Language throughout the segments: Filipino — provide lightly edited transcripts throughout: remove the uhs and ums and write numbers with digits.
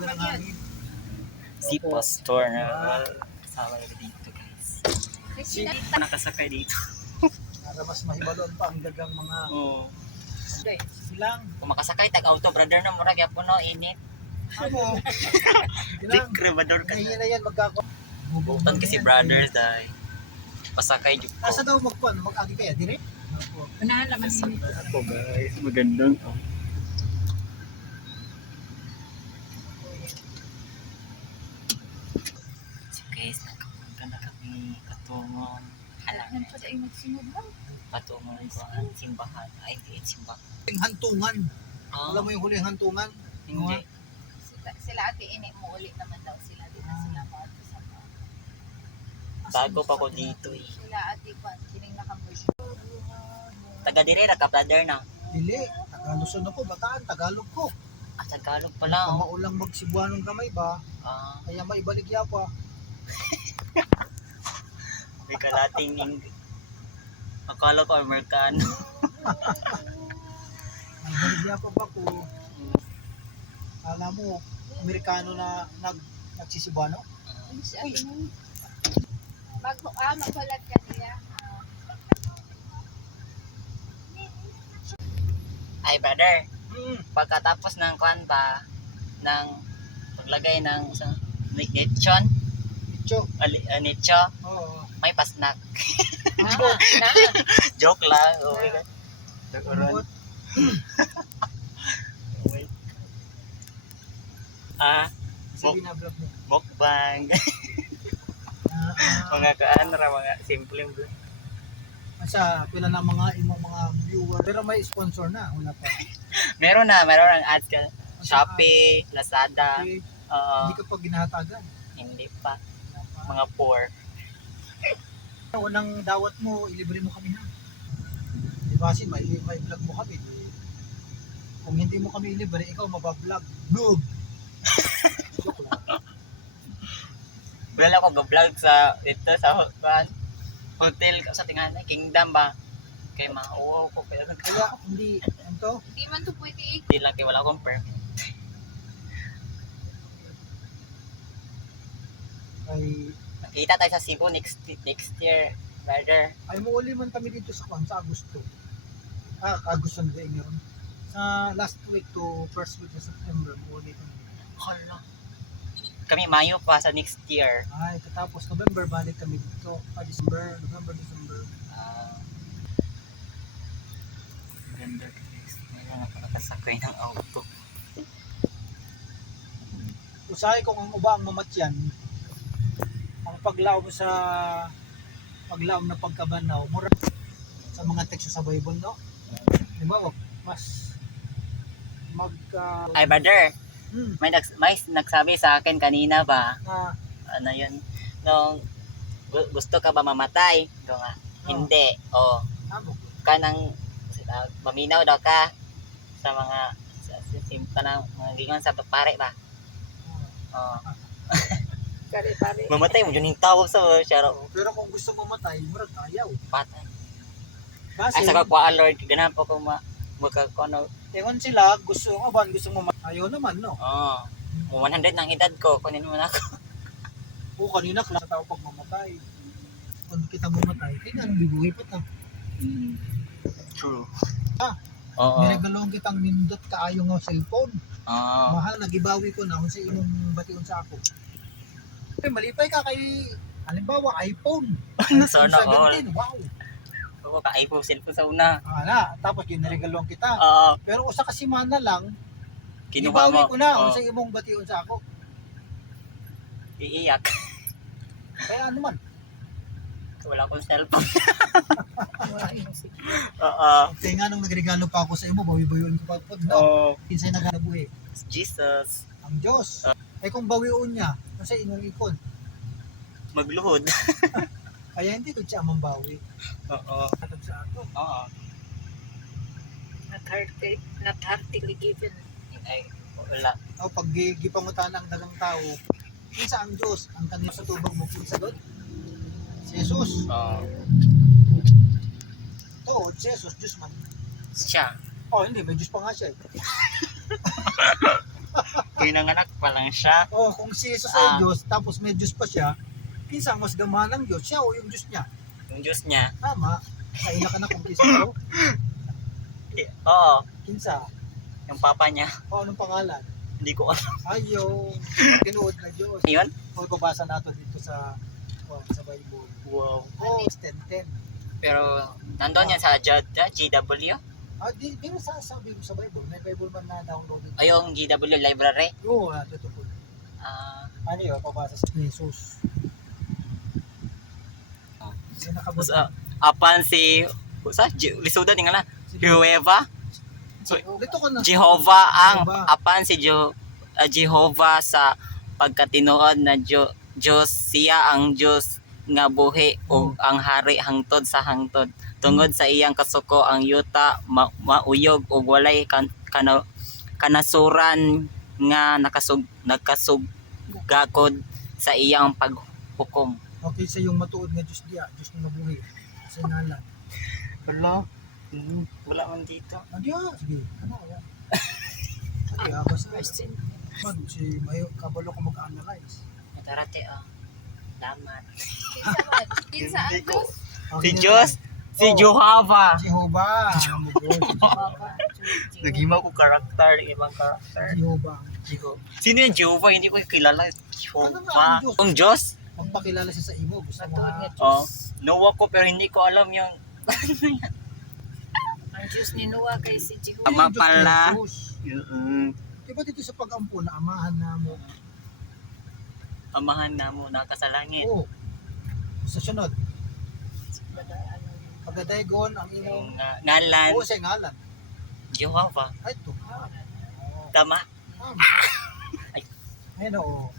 tulogan ng hangin. Si Pastor na kasama ko dito guys. Si Nakasakay dito. para mas mahibalon pa ang dagang mga silang. Kung makasakay, tag-auto brother na murag yapon no, init. Ano? Big crevador ka. Nahihina yan magkako. Butan kasi brothers dahil pasakay dito. Asa daw magkuhan? Mag-agi kaya? Dire? Unahan naman si Ako guys, magandang So guys, nakapunta na kami katungon. alangan pa tayo magsunod lang. Patungon ko ang simbahan. Ay, hindi simbahan. Huling hantungan. Ah, Alam mo yung huling hantungan? hindi. Sila ate ini mo ulit naman daw sila din na sila mo ato sa Bago pa ko dito eh. sila ate pa kining nakamerge. Taga dire ra ka brother na. Dili. Tagaluson ako. Bataan. Tagalog ko. Ah, Tagalog pala. Oh. Kamaulang magsibuanong kamay ba? Ah, Kaya maibalik pa. may kalating akala ko Amerikano. Maibalik pa ko. Alam mo, Amerikano na nagsisibuano? Uy, magbalat ka niya. Ay brother, Hmm. pagkatapos ng kwan ba ng paglagay ng lechon, Cho. nicho, Oo. may pasnak. Na. Joke lang. Okay. Ano? Sige na vlog mo. Mukbang. Ah, Mga kaan ra, mga simpleng vlog. Asa, pila na mga imong mga viewer. Pero may sponsor na. Wala pa. Meron ang ads ka. Shopee, Lazada, Okay. uh, Hindi ka pa ginahatagan. hindi pa. Wala pa. Mga poor. Unang dawat mo, ilibre mo kami ha. Di ba kasi may vlog mo kami. Di, kung hindi mo kami ilibre, ikaw mabablog. Vlog! Joke lang. Wala ko ga-vlog sa dito sa hotel sa tingalan Kingdom ba. Kay mauwaw ko pero Kaya hindi, ano Di man to pwede hindi lang kay wala akong permit. ay Nakita tayo sa Cebu next year, brother. ay muuli man kami dito sa kwan, sa Agosto. Agosto na din yun. Sa last week to first week of September, muuli kami. Hala. Kami Mayo pa sa next year. Ay, katapos November, balik kami dito. December, November, December. Ganda guys. Ngayon ako nakasakay ng auto. Usahay ko kung uba ang mamatyan, ang paglaom na pagkabanaw, mura sa mga teksto sa Bible, no? Di ba? Mas Ay brother, may nagsabi sa akin kanina ba, ano yun, nung gusto ka ba mamatay? Ito nga, hindi. O, kanang maminaw daw ka sa mga kanang mga gingon sa pare ba? O, Pare-pare. mamatay mo yun yung tawag sa sharo. Pero kung gusto mo matay, murag ayaw. Patay. Kasi, Ay, sa kakwa Lord, ganahan po ko magkakono. ewan sila, gusto mo ba, gusto mo matay. Ayaw naman, no? Oo. 100 ng edad ko, kunin mo na ako. O kanina, klase tao pag mamatay. Kung kita mamatay, kaya nga, bibuhay pa ta. True. Ah, Oo. Niregalong kitang nindot kaayo nga cellphone. Oo. Mahal, nagibawi ko na kung sa imong bation sa ako. Malipay ka kay, halimbawa, iPhone. Sana all. 17, wow. Oo, ka-iPhone cellphone sa una. Tapos yun, niregalong kita. Oo. Pero usa ka semana lang, Kinuha ibawi mo. ko na Oo. kung sa imong bation sa ako. Iiyak. Kaya ano man. Wala akong cellphone. Wala yung sige. Oo. Kaya nga nung nagregalo pa ako sa imo, bawi-bawion ko pa po. No? Oo. Kinsay naganabuhi. Jesus. Ang Diyos. Eh kung bawion niya, kasi inyong ikon. Magluhod. Kaya hindi ko siya mambawi. Oo. Katag sa ato. Oo. Not heartily given. Ay, wala. O pag gipangutan ang dalang tao, kinsa ang Diyos, ang kanila sa tubag mo kinsa doon? Si Jesus. Oo. To, si Jesus, Diyos man. Siya. Oh, hindi, may Diyos pa nga siya. Pinanganak pa lang siya. Oh, kung si Jesus Ah. ay Diyos, tapos may Diyos pa siya, kinsa mas gamahan ng Diyos, siya o yung Diyos niya. Yung Diyos niya. Tama. Sa ina ka na kung kinsa ko. Oo. Kinsa. Yung papa niya. O anong pangalan? Hindi ko alam. Ay, yung tinuod na Diyos. Yun? O babasa natin dito sa sa Bible. Wow. Oh, 10:10. Pero nandun yan sa GW. Di mo sasabi mo sa Bible. May Bible man na download. O yung GW library. Oo, dito po. Ano yun, pabasa sa Jesus. Ah. Kasi nakabot. Apan si Lisudan nga na. Jehovah. Dito ka na. Jehovah ang Jehovah. apan si Jehovah sa pagkatinuod na Diyos siya ang Diyos nga buhi ug ang hari hangtod sa hangtod. Tungod sa iyang kasuko ang yuta mauyog ug walay kanasuran nga nakasugakod sa iyang paghukom. Okay, sa yung matuod nga Diyos diya, Diyos nga nabuhi. Sa ngalan. Wala. Wala man dito. Sige. Ano yan? Sige, basta. Man, si Mayo, kabalo ko mag-analyze. Matarate Lamat. Kinsa man? Kinsa ang Diyos? Si Diyos, si Jehovah. Jehovah. Naghimaw ko karakter, ibang karakter. Jehovah. Sino yung Jehovah? Hindi ko kilala. Ano nga Jehovah. ang Diyos? Ang Diyos? Magpakilala siya sa imo. Gusto mo Matuod ha? nga Oh, Diyos. Noah ko pero hindi ko alam yung Ang Diyos ni Noah kay si Jehovah. Ama Yung Diyos pala. ni Jesus. Diba dito sa pag-ampo na amahan na mo? Amahan na mo nakasalangit. Oo. Sa sunod. Pagkadaygon ang Yung imong ngalan, oo sa ngalan. Jehovah. Ay to. Tama. Ay. Ayun oo.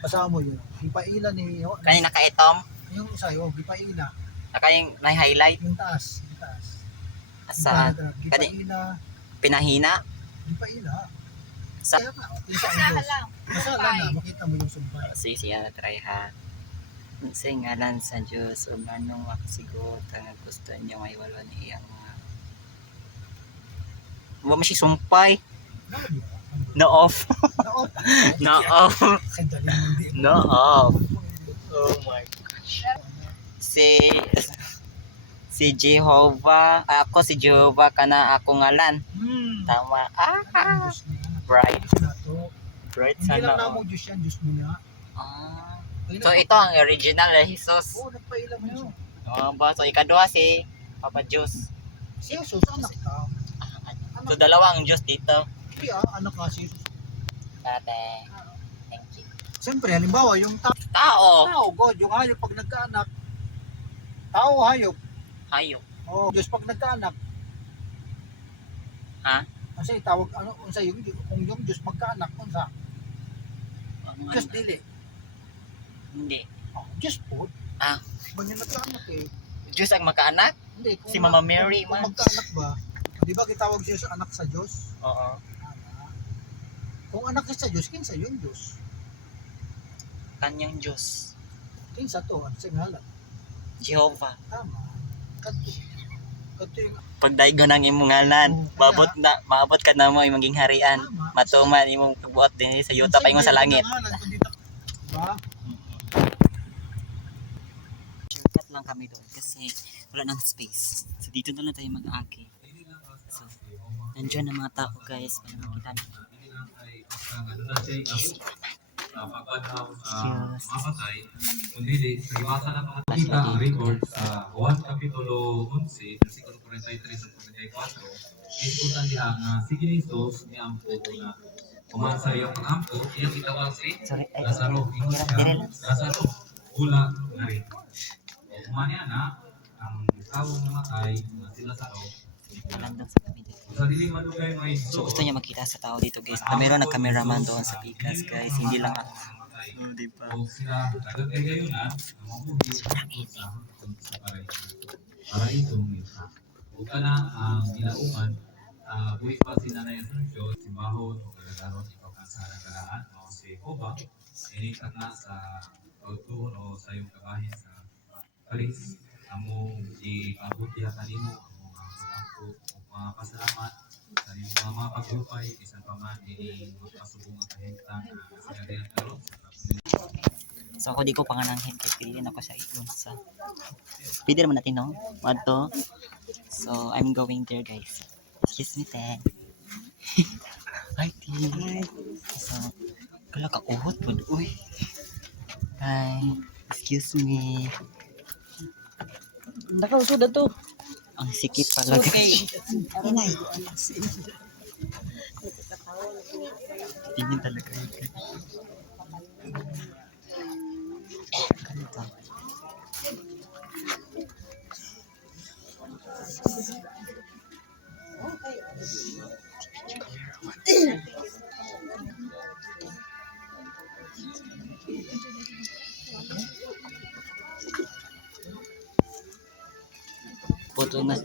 Basahan mo yun. Gipaila ni Kanina nakaitom. yung sa'yo, gipaila. Nakayong na-highlight. Yung taas. Yung taas. Sa Gipaila. pinahina. Gipaila. Sa Kaya nga, kinsa ang Basahan Diyos. lang. Masala na, makita mo yung sumpay. siya na try ha. Sa ngalan sa Diyos o manong makasigot ang gusto niya may walo ni iyang mga wala siya sumpay. No off. Na-off. No off. Ay, dali mo hindi. No off. Oh my gosh. Si Jehovah, ako si Jehovah kana ako ngalan. Tama. Ang Diyos niya. Bright. Diyos na to. Bright Hindi lang sana. na mo Diyos yan, Diyos mo na. So ito ang original na Jesus. Oo, nagpailang mo yun. So ikaduha si Papa Diyos. Si Jesus, anak ka. So dalawa ang Diyos dito. Kaya, anak ka si Jesus. Tate. Thank you. Siyempre, halimbawa, yung Tao. tao, God, yung hayop pag nagkaanak, tao, hayop. Hayop. Oh, Diyos pag nagkaanak. Ha? Kasi tawag, unsa yung kung yung Diyos magkaanak, unsa? Ang Diyos ano? dili. Hindi. Oh, Diyos po. Ah. Banya nagkaanak eh. Diyos ang makaanak? Hindi, kung Si Mama Mary kung man. magkaanak ba, di ba kitawag siya sa anak sa Diyos? Oo. Kung anak siya sa Diyos, kinsa yung Diyos? Kanyang Diyos. Kinsa to, ano sa ngalan? Jehovah. Tama. Kato yung Pagdaigo ng imong ngalan, maabot ka na mo imong maging harian. tama. Matuman imong pagbuot din sa yuta pa ingon sa langit. Diba? Shortcut lang kami doon kasi wala nang space. So dito na lang tayo mag-aki. So, nandiyan ang mga tao guys para makita nyo. mamatay, kundi sa iwasan ng mga kita ang record sa Juan Kapitulo 11, versikulo 43 sa 44, isutan diha nga si Kristo ni ampo na kuman sa iyang pangampo, iyang itawag si Sorry, ay, Lazaro. Ingon siya, Lazaro, hula na rin. Kumanya na, ang tawong namatay na si Lazaro, Palandang sa kami dito. sa dilim manugay may So gusto niya makita sa tao dito guys. Na meron na cameraman doon sa Pikas guys. Hindi lang ako. Diba? o sila nagagay gayon na mabuhi sa paraiso minsa. O kana ang ginauman buhi pa si Nanay Asunción, simbahon o kalagaron ikaw ka sa nagalaan o si Hoba inikat na sa pagtuhon o sa iyong kabahin sa Paris amo ipabuti kanimo ang mga sa ako o pasalamat sa iyong mga pagupay bisan pa man ini magpasubong ang kahintang sa kanyang karon sa So ako di ko pangananghin kay piliin ako sa iyon sa. Pwede naman natin no? Madto. So I'm going there guys. Excuse me te. Hi te. So kala ka uhot po. Uy. Hi. Excuse me. Nakausod na to. Ang sikip pala guys. Tingin talaga yun. Ganito.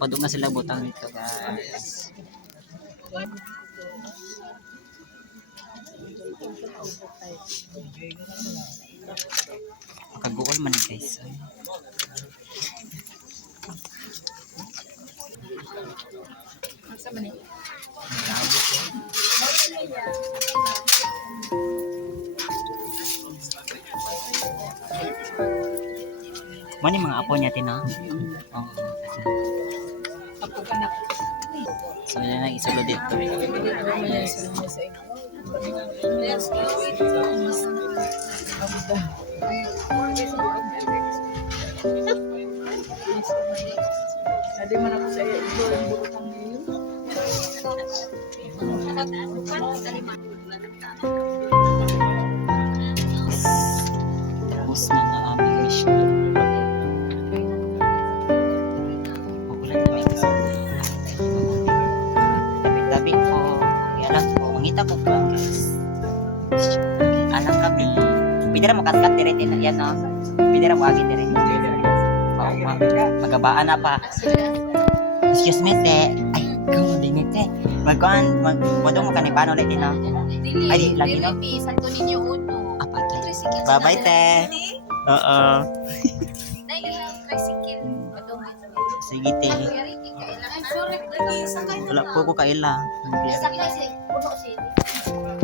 Padung na sila butang dito guys. Makagukol man guys. Mani mga apo niya tina. Oh. So yan ang isulo dito. Hindi man ako sa iyo. Ito yung bulutang ngayon. Tapos na na aming mission. Magulat na may tabi-tabi po. Alam po, mangita po ba guys? Alam kami. Pwede na makaskat direct na yan no? Pwede na makagin direct. Magabaan na pa. Excuse me te. Ay, gawin te. Magwadong mo kanipano ulit no? Ay, lagi no? Santo Niño Uno. Apat. Bye-bye te. Oo. Tricycle. Sige te. I'm sorry, sakay na Wala po ko kaila. Sakay si Puno City.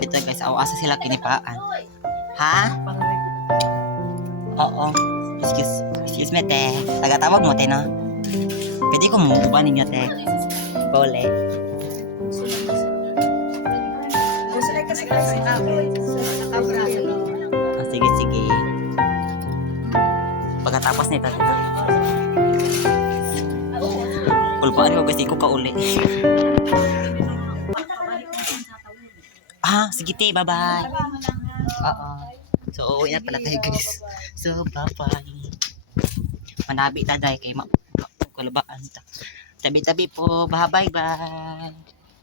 Ito guys, asa sila kinipaan. Ha? Oo. Excuse me te. Tagatawag mo te no? Pwede ko mumuba ninyo te. Bole. Sige. Pagkatapos nito dito. Kulpaan ko guys, ko kauli. Sige te, bye-bye. Oo. So, uuwi na pala tayo guys. So, bye-bye. Manabi na dahil kay kulubaan. Tabi-tabi po. Bye-bye.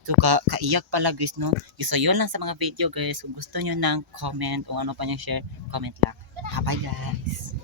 So, kaiyak pala guys, no? So, yun lang sa mga video guys. Kung gusto nyo ng comment o ano pa nyo share, comment lang. Bye-bye guys.